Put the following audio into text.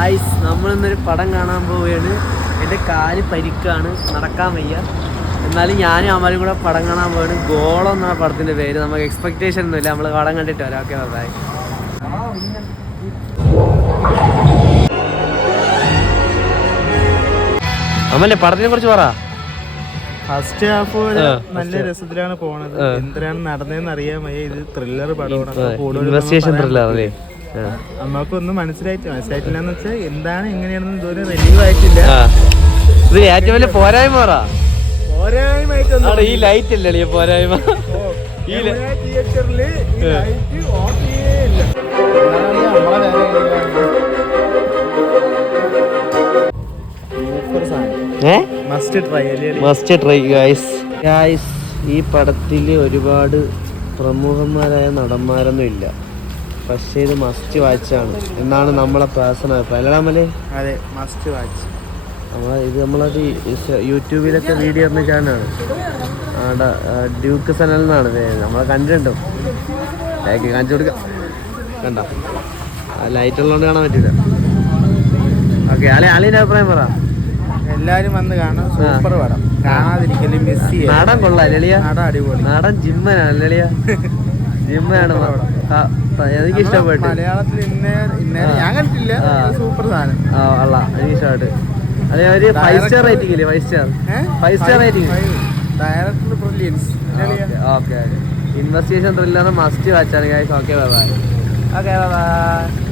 Guys നമ്മളിന്നൊരു പടം കാണാൻ പോവുകയാണ്. എൻ്റെ കാല് പരിക്കാണ്, നടക്കാൻ വയ്യ. എന്നാലും ഞാനും അമ്മയും കൂടെ പടം കാണാൻ പോവാണ്. ഗോളം എന്നാണ് പടത്തിൻ്റെ പേര്. നമുക്ക് എക്സ്പെക്റ്റേഷൻ ഒന്നുമില്ല, നമ്മൾ പടം കണ്ടിട്ട് വരാം. Okay bye. അമ്മല്ലേ പടത്തിനെ കുറിച്ച് പറ. ഫസ്റ്റ് ഹാഫ് നല്ല രസത്തിലാണ് പോണത്. എന്തിനാണ് നടന്നതെന്ന് അറിയാൻ വയ്യ. ഇത് ത്രില്ലർ പടമാണ്. ഇൻവെസ്റ്റിഗേഷൻ ത്രില്ലർ അല്ലേ? നമ്മൾക്കൊന്നും മനസ്സിലായിട്ടില്ലെന്ന് വെച്ചാൽ എന്താണ് എങ്ങനെയാണെന്ന് ഇതുവരെ റിലീവ് ആയിട്ടില്ല. ഇത് ഏറ്റവും വലിയ പോരായ്മ പറ. പോരായ്മ ഈ ലൈറ്റ് അല്ലേ പോരായ്മ? ഈ തിയേറ്ററിൽ മസ്റ്റ് ട്രൈ ഗൈസ്. ഈ പടത്തിൽ ഒരുപാട് പ്രമുഖന്മാരായ നടന്മാരൊന്നും ഇല്ല, പക്ഷേ ഇത് മസ്റ്റ് വാച്ചാണ് എന്നാണ് നമ്മളെ പേഴ്സണൽ അഭിപ്രായം. അല്ലേ? അതെ, മസ്റ്റ് വാച്ച്. ഇത് നമ്മളത് യൂട്യൂബിലൊക്കെ വീഡിയോ ഇടുന്ന ചാനലാണ്. ഡ്യൂക്ക് സനൽ എന്നാണ് നമ്മളെ കണ്ടിട്ടുണ്ടോ? കാണിച്ചു കൊടുക്കാം. കണ്ട ലൈറ്റ് ഉള്ളതുകൊണ്ട് കാണാൻ പറ്റില്ല. ഓക്കെ, അലിന്റെ അഭിപ്രായം പറ. എല്ലാരും വന്ന് കാണാം. സൂപ്പർ പടം, കാണാതിരിക്കലും മിസ് ചെയ്യാം. നാടൻ കൊള്ളാം ലളിയ, നാടൻ അടിപൊളി, നാടൻ ജിമ്മനാണ് ലളിയ, ജിമ്മനാണ്. എനിക്ക് ഇഷ്ടപ്പെട്ടു. മലയാളത്തിൽ ഞാൻ കണ്ടിട്ടില്ല. സൂപ്പർ സാധനം. എനിക്ക് ഇഷ്ടപ്പെട്ടു. അതെ, ഒരു 5 സ്റ്റാർ റേറ്റിംഗ് ഇല്ലേ? 5 star rating. Director brilliance. Okay, investigation thriller must വാച്ചാണ് guys. Okay bye. Okay by.